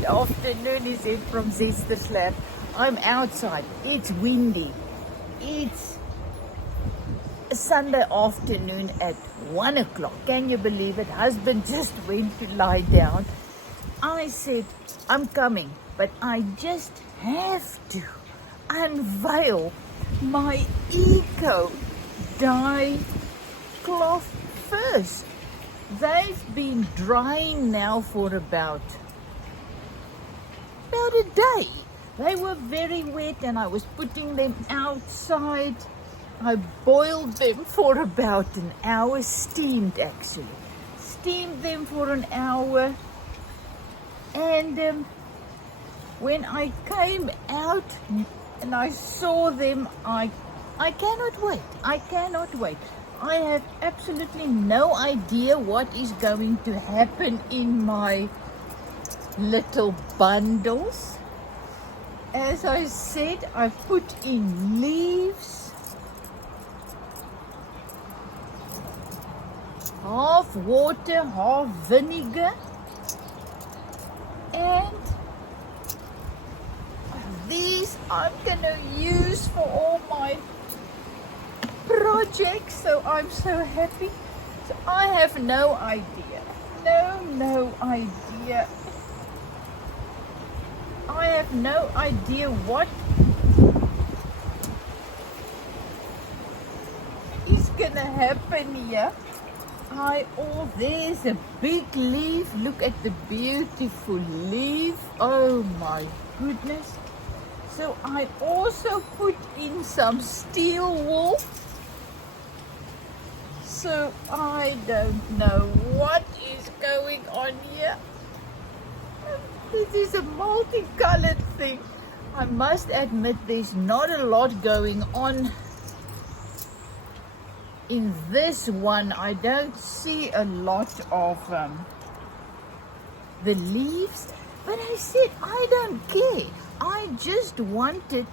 Good afternoon, he said from Zesterslap. I'm outside. It's windy. It's a Sunday afternoon at 1 o'clock. Can you believe it? Husband just went to lie down. I said, I'm coming, but I just have to unveil my eco dye cloth first. They've been drying now for about a day. They were very wet and I was putting them outside. I boiled them for about an hour, steamed actually. Steamed them for an hour, and when I came out and I saw them, I cannot wait. I cannot wait. I have absolutely no idea what is going to happen in my little bundles. As I said, I put in leaves, half water, half vinegar, and these I'm gonna use for all my projects, so I'm so happy. So I have no idea. No idea. I have no idea what is gonna happen here. There's a big leaf. Look at the beautiful leaf. Oh my goodness. So I also put in some steel wool. So I don't know what is going on here. This is a multicolored thing. I must admit there's not a lot going on in this one. I don't see a lot of the leaves, but I said I don't care. I just wanted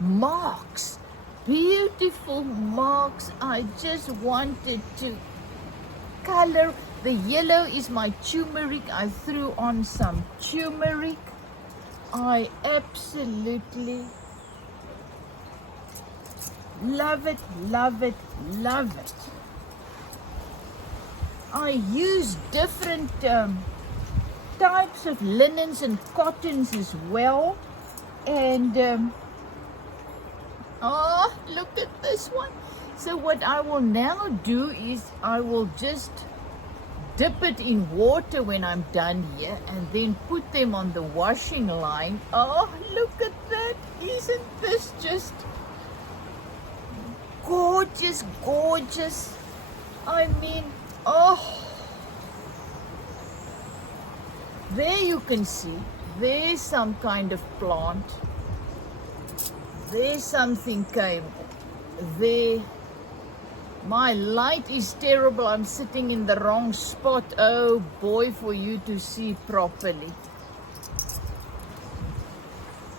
marks, beautiful marks. I just wanted to color. The yellow is my turmeric. I threw on some turmeric. I absolutely love it, love it, love it. I use different types of linens and cottons as well. And oh, look at this one. So what I will now do is I will just dip it in water when I'm done here and then put them on the washing line. Oh, look at that. Isn't this just gorgeous, gorgeous? I mean, oh. There you can see, there's some kind of plant. There's something came there. My light is terrible. I'm sitting in the wrong spot. Oh boy, for you to see properly.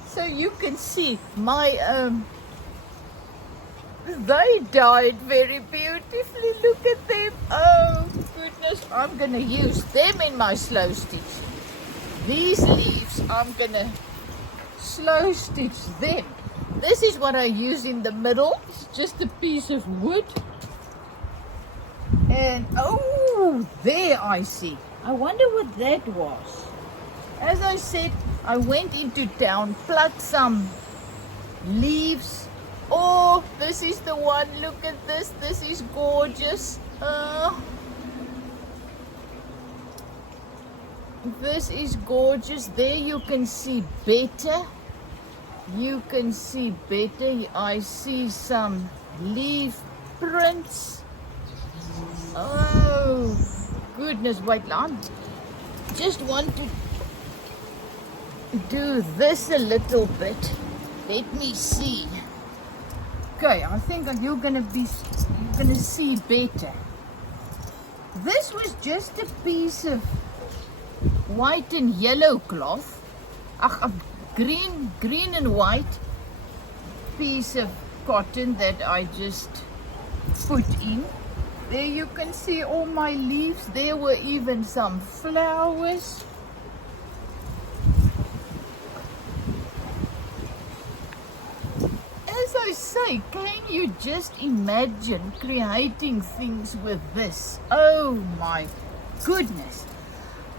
So you can see my they dyed very beautifully. Look at them. Oh goodness, I'm gonna use them in my slow stitch. These leaves, I'm gonna slow stitch them. This is what I use in the middle. It's just a piece of wood. And oh, there I see. I wonder what that was. As I said, I went into town, plucked some leaves. Oh, this is the one. Look at this. This is gorgeous. This is gorgeous. There you can see better. You can see better. I see some leaf prints. Oh goodness, wait, I just want to do this a little bit. Let me see. Okay, I think that you're gonna see better. This was just a piece of white and yellow cloth. A green and white piece of cotton that I just put in. There you can see all my leaves. There were even some flowers. say, can you just imagine creating things with this? Oh my goodness.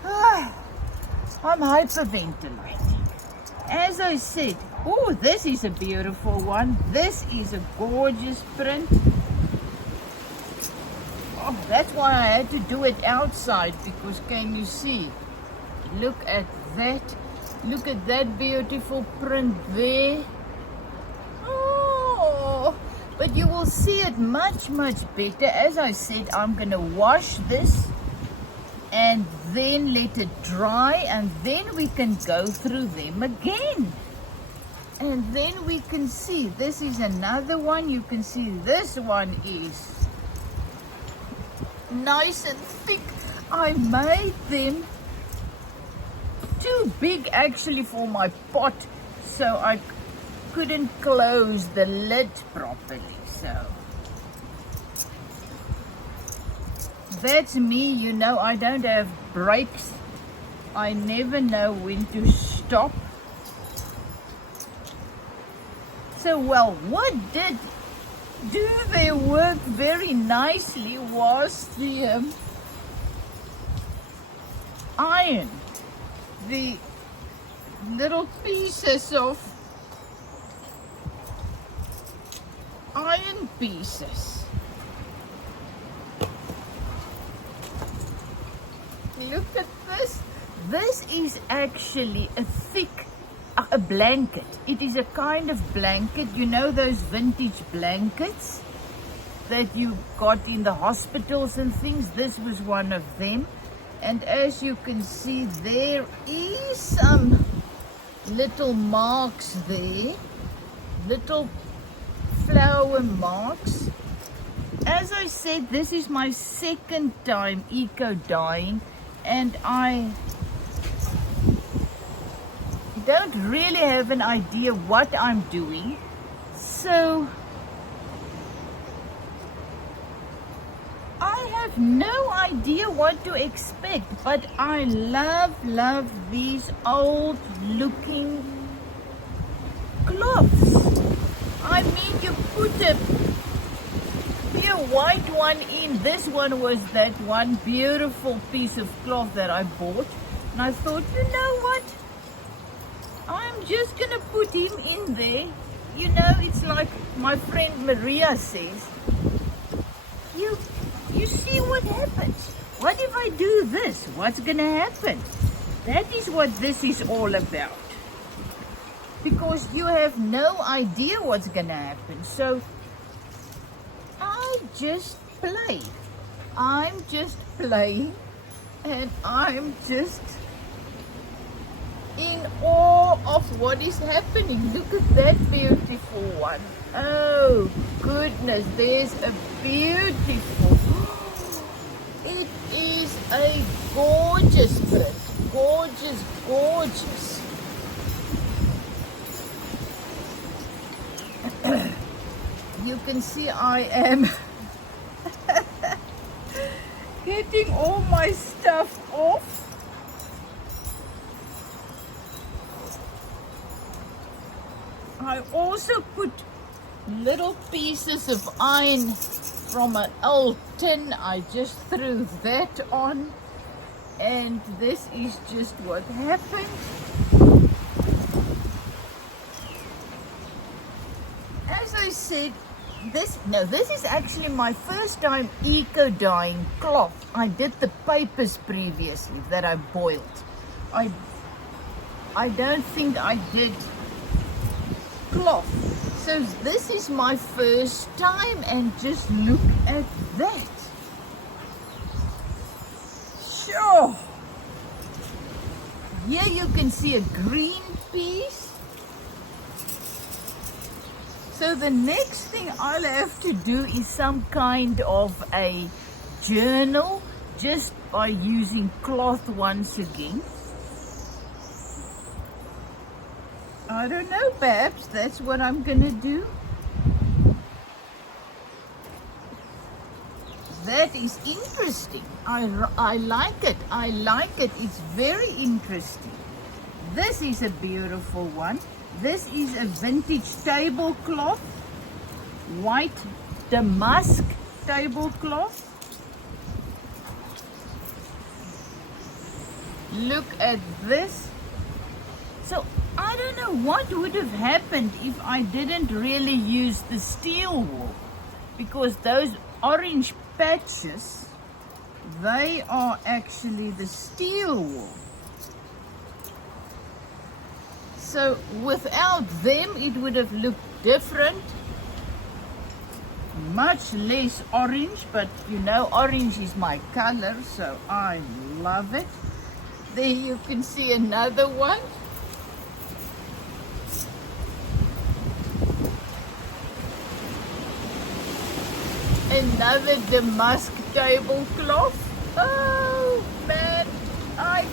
I'm hyperventilating. As I said, oh, this is a beautiful one. This is a gorgeous print. Oh, that's why I had to do it outside, because can you see? Look at that. Look at that beautiful print there. Oh, but you will see it much, much better. As I said, I'm going to wash this and then let it dry, and then we can go through them again. And then we can see, this is another one. You can see this one is nice and thick. I made them too big actually for my pot, so I couldn't close the lid properly. So that's me, you know, I don't have brakes. I never know when to stop. So, well, what did do their work very nicely was the iron. The little pieces of iron pieces. Look at this. This is actually a thick a blanket. It is a kind of blanket, you know, those vintage blankets that you got in the hospitals and things. This was one of them. And as you can see, there is some little marks there, little flower marks. As I said, this is my second time eco dyeing, and I don't really have an idea what I'm doing, so I have no idea what to expect. But I love these old looking cloths. I mean, you put a pure white one in. This one was that one beautiful piece of cloth that I bought, and I thought, you know what, I'm just gonna put him in there. You know, it's like my friend Maria says, you see what happens. What if I do this? What's gonna happen? That is what this is all about. Because you have no idea what's gonna happen. So I just play. I'm just playing, and I'm just in awe of what is happening. Look at that beautiful one. Oh goodness, there's a beautiful, it is a gorgeous print. Gorgeous, gorgeous. You can see I am getting all my stuff off. I also put little pieces of iron from an old tin. I just threw that on, and this is just what happened. As I said, this is actually my first time eco dyeing cloth. I did the papers previously that I boiled. I don't think I did cloth. So this is my first time, and just look at that. Sure. Here you can see a green piece. So the next thing I'll have to do is some kind of a journal, just by using cloth once again. I don't know, perhaps that's what I'm gonna do. That is interesting. I like it. I like it. It's very interesting. This is a beautiful one. This is a vintage tablecloth white damask tablecloth. Look at this. So I don't know what would have happened if I didn't really use the steel wool, because those orange patches, they are actually the steel wool. So without them it would have looked different, much less orange, but you know orange is my color, so I love it. There you can see another one. Another damask tablecloth. Oh man, I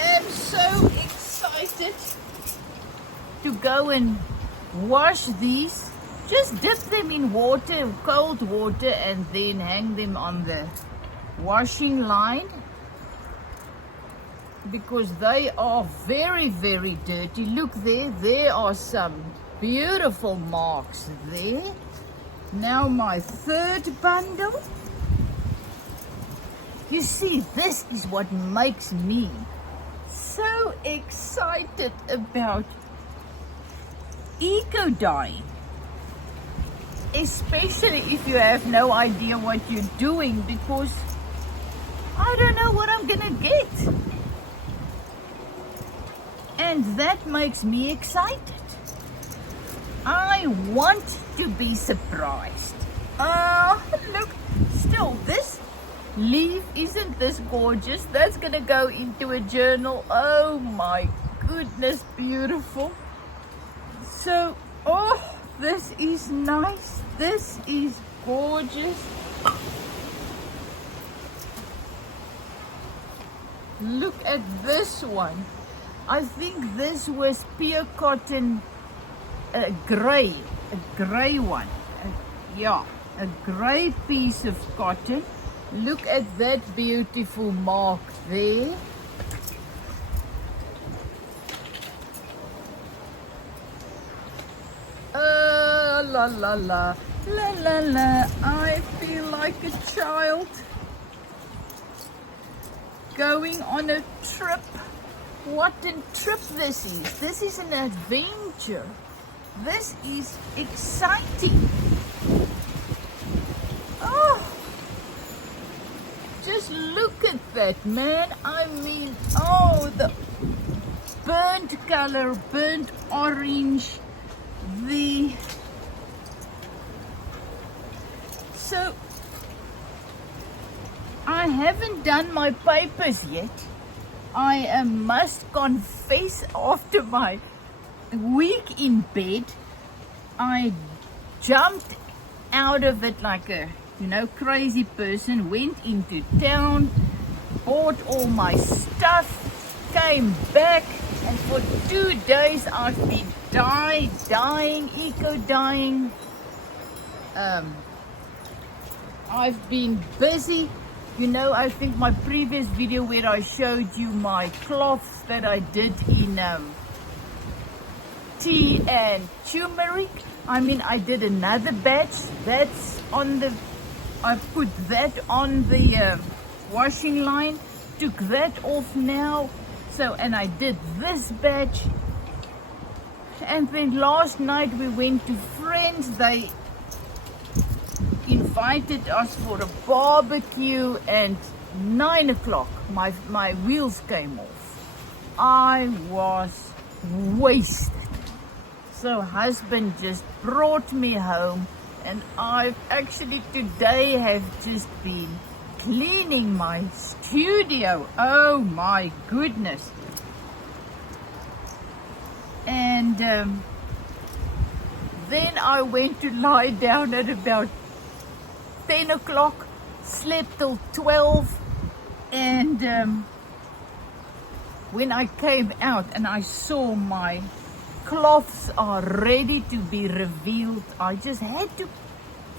am so excited to go and wash these. Just dip them in water, cold water, and then hang them on the washing line, because they are very, very dirty. Look there are some beautiful marks there. Now my third bundle. You see, this is what makes me so excited about eco dyeing, especially if you have no idea what you're doing, because I don't know what I'm gonna get. And that makes me excited. I want to be surprised. Look, still this leaf, isn't this gorgeous? That's gonna go into a journal. Oh my goodness, beautiful. So, oh, this is nice. This is gorgeous. Look at this one. I think this was pure cotton, gray, a gray one. Yeah, a gray piece of cotton. Look at that beautiful mark there. La la la, la la la. I feel like a child going on a trip. What a trip this is. This is an adventure. This is exciting. Oh, just look at that, man. I mean, oh, the burnt color, burnt orange, so I haven't done my papers yet. I must confess, after my week in bed, I jumped out of it like a, crazy person, went into town, bought all my stuff, came back, and for 2 days I've been dyeing, eco dyeing. I've been busy. I think my previous video where I showed you my cloths that I did in tea and turmeric. I did another batch. That's on the, I put that on the washing line, took that off now. So, and I did this batch. And then last night we went to friends. They invited us for a barbecue, and 9 o'clock my wheels came off. I was wasted. So husband just brought me home, and I've actually today have just been cleaning my studio. Oh my goodness. And then I went to lie down at about 10 o'clock, slept till 12, and when I came out and I saw my cloths are ready to be revealed, I just had to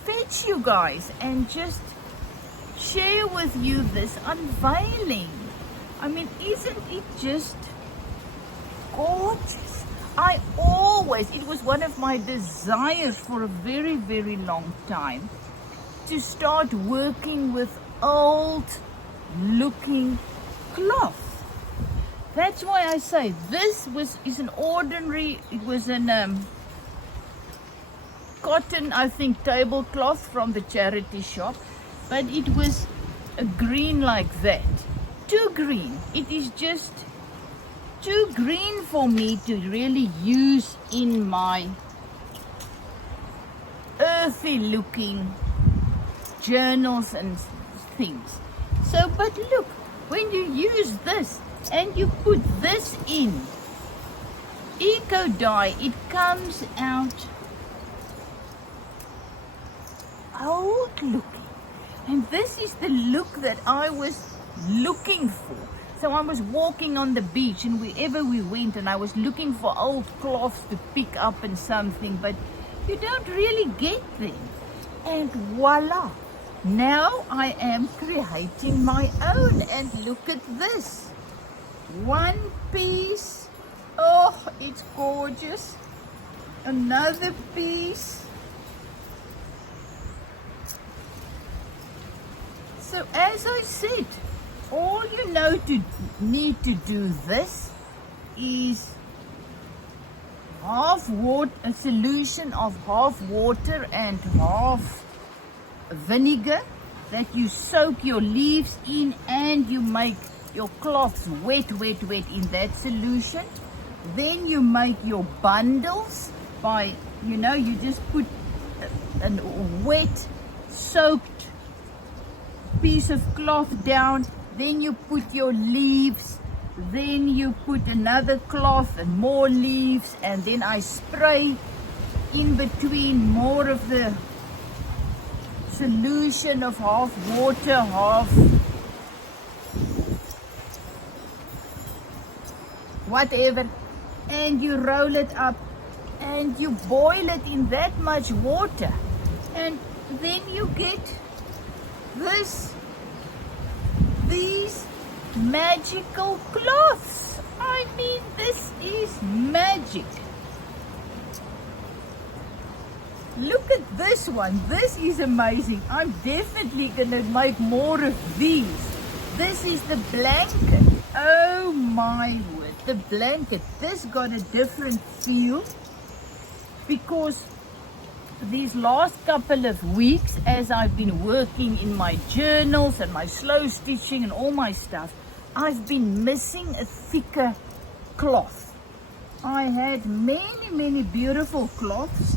fetch you guys and just share with you this unveiling. Isn't it just gorgeous? I always it was one of my desires for a very, very long time to start working with old looking cloth. That's why I say this is an ordinary, it was an cotton, I think, tablecloth from the charity shop, but it was a green like that. Too green. It is just too green for me to really use in my earthy looking journals and things. So, but look, when you use this and you put this in eco dye, it comes out old looking. And this is the look that I was looking for. So I was walking on the beach and wherever we went, and I was looking for old cloths to pick up and something, but you don't really get them. And voila, now I am creating my own. And look at this. One piece. Oh, it's gorgeous. Another piece. So as I said, all you need to do this is a solution of half water and half vinegar that you soak your leaves in, and you make your cloths wet in that solution. Then you make your bundles by, you just put a wet soaked piece of cloth down, then you put your leaves, then you put another cloth and more leaves, and then I spray in between more of the solution of half water, half whatever, and you roll it up and you boil it in that much water, and then you get these magical cloths. I mean, this is magic. Look at this one. This is amazing. I'm definitely gonna make more of these. This is the blanket. Oh my word, the blanket. This got a different feel because these last couple of weeks, as I've been working in my journals and my slow stitching and all my stuff, I've been missing a thicker cloth. I had many beautiful cloths,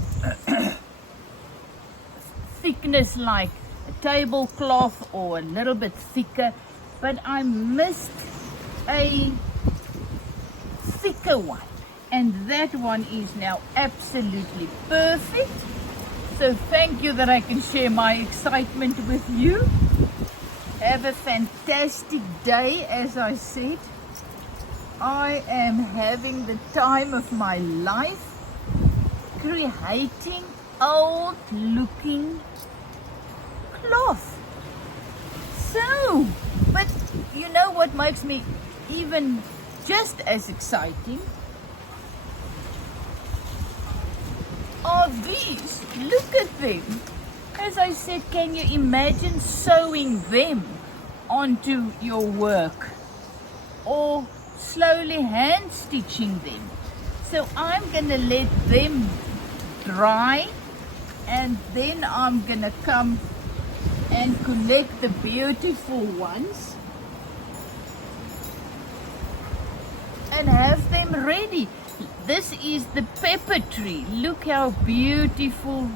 thickness like a tablecloth or a little bit thicker, but I missed a thicker one, and that one is now absolutely perfect. So thank you that I can share my excitement with you. Have a fantastic day. As I said, I am having the time of my life creating old looking cloth. So, but you know what makes me even just as exciting are these. Look at them. As I said, can you imagine sewing them onto your work or slowly hand stitching them? So I'm gonna let them dry, and then I'm gonna come and collect the beautiful ones and have them ready. This is the pepper tree. Look how beautiful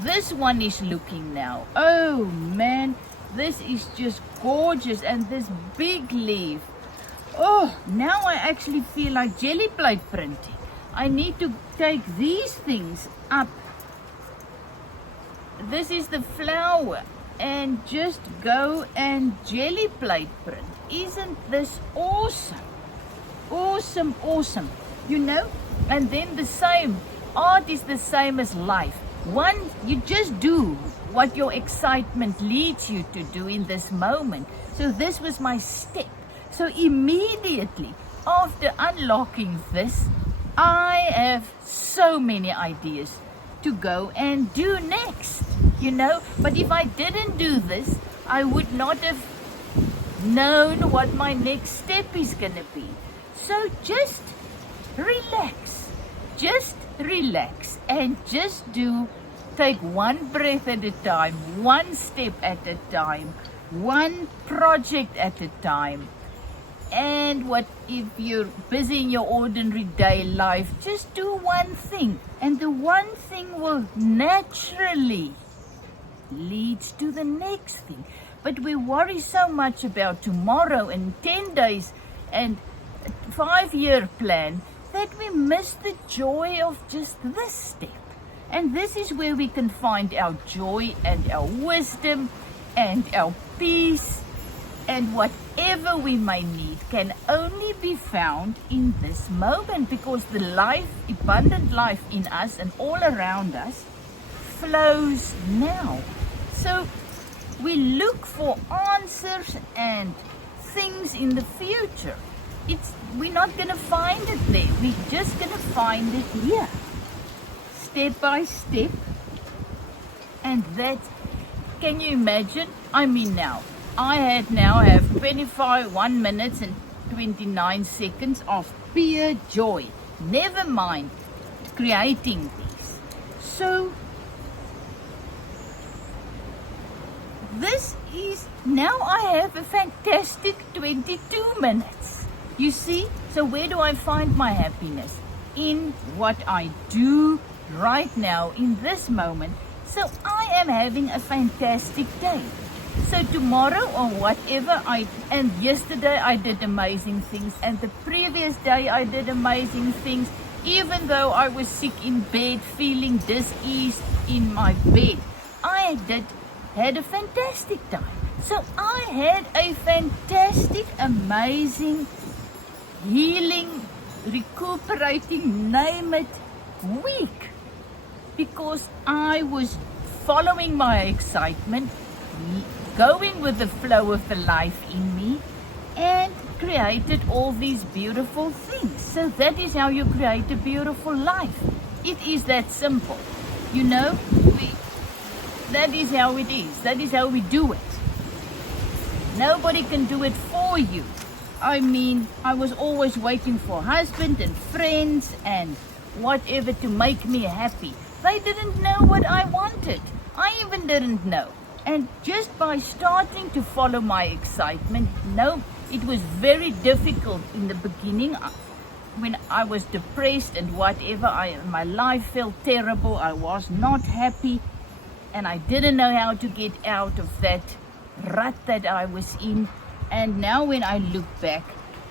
this one is looking now. Oh man, this is just gorgeous. And this big leaf. Oh, now I actually feel like jelly plate printing. I need to take these things up. This is the flower, and just go and jelly plate print. Isn't this awesome? Awesome. You know, and then the same, art is the same as life. One, you just do what your excitement leads you to do in this moment. So this was my step. So immediately after unlocking this, I have so many ideas to go and do next, But if I didn't do this, I would not have known what my next step is going to be. So just relax. Just relax and just take one breath at a time, one step at a time, one project at a time. And what if you're busy in your ordinary day life, just do one thing. And the one thing will naturally lead to the next thing. But we worry so much about tomorrow and 10 days and 5-year plan that we miss the joy of just this step. And this is where we can find our joy and our wisdom and our peace, and whatever we may need can only be found in this moment, because the life, abundant life in us and all around us flows now. So we look for answers and things in the future. We're not going to find it there. We're just going to find it here, step by step. And that, can you imagine? I now have 1 minutes and 29 seconds of pure joy. Never mind creating these. So this is, now I have a fantastic 22 minutes. You see? So where do I find my happiness? In what I do right now, in this moment. So I am having a fantastic day. So tomorrow or whatever, and yesterday I did amazing things, and the previous day I did amazing things, even though I was sick in bed, feeling dis-ease in my bed. I had a fantastic time. So I had a fantastic, amazing, healing, recuperating, name it, week. Because I was following my excitement, going with the flow of the life in me, and created all these beautiful things. So that is how you create a beautiful life. It is that simple. That is how it is. That is how we do it. Nobody can do it for you. I was always waiting for husband and friends and whatever to make me happy. They didn't know what I wanted. I even didn't know. And just by starting to follow my excitement, it was very difficult in the beginning when I was depressed and whatever. My life felt terrible. I was not happy. And I didn't know how to get out of that rut that I was in. And now when I look back,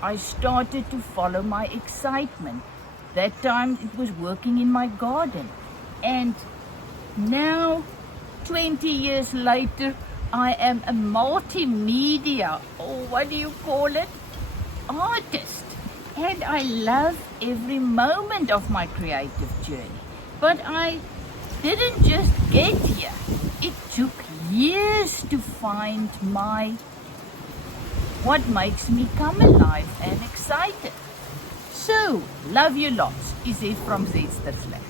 I started to follow my excitement. That time it was working in my garden. And now, 20 years later, I am a multimedia, or what do you call it, artist. And I love every moment of my creative journey. But I didn't just get here. It took years to find what makes me come alive and excited. So, love you lots, is it from Zesder's Land.